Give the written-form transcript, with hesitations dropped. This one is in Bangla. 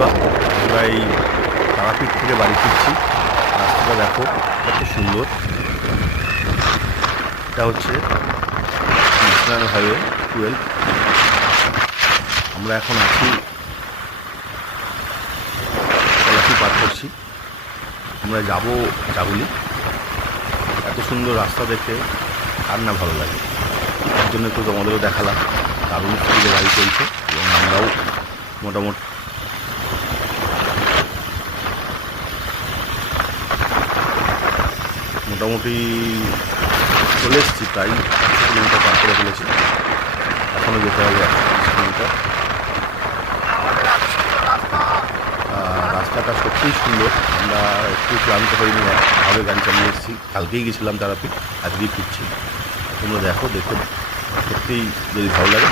বন্ধুরা, আমরা এই তারাপীঠ থেকে বাড়ি ফিরছি। রাস্তাটা দেখো কত সুন্দর। এটা হচ্ছে ন্যাশনাল হাইওয়ে 12। আমরা এখন আছি কলাপি পার করছি। আমরা যাব জাগুলি। এত সুন্দর রাস্তা দেখে আর না ভালো লাগে, তার জন্য একটু তোমাদেরও দেখালাম। দারুণ স্পিডে গাড়ি চলছে এবং আমরাও মোটামুটি চলে এসেছি, প্রায় 100 কিলোমিটার পার করে ফেলেছি। এখনও যেতে হবে 130 কিলোমিটার। রাস্তাটা সত্যিই সুন্দর। আমরা একটু ক্লান্ত হয়নি, ভাবে গাড়ি চালিয়ে এসেছি। কালকেই গেছিলাম তারাপীঠ, আজকেই ফিরছি। তোমরা দেখো, দেখে সত্যিই যদি ভালো লাগে